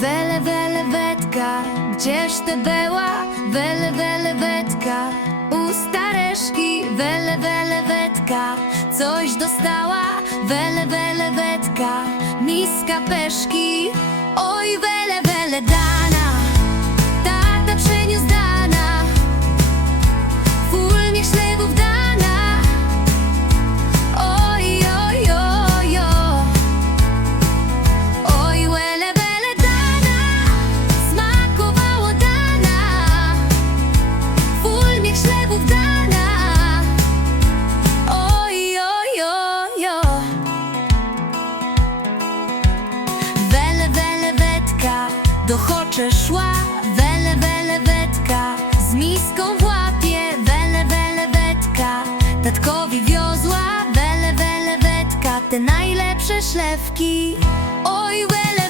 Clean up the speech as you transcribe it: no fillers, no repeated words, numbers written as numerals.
Wele, welewetka, gdzież ty była? Wele, welewetka, u stareszki. Wele, welewetka, coś dostała? Wele, welewetka, miska peszki. Oj, wele, wele dana, tata przyniósł dana, ful mi chlebów dana. Oj, oj, oj, oj. Oj, wele, wele dana, smakowało dana, ful mi chlebów dana. Oj, oj, oj, oj. Wele, welewetka do chocze szła. Wele, welewetka z miską w łapie. Wele, welewetka tatkowi wiozła. Wele, welewetka te najlepsze szlewki. Oj, wele,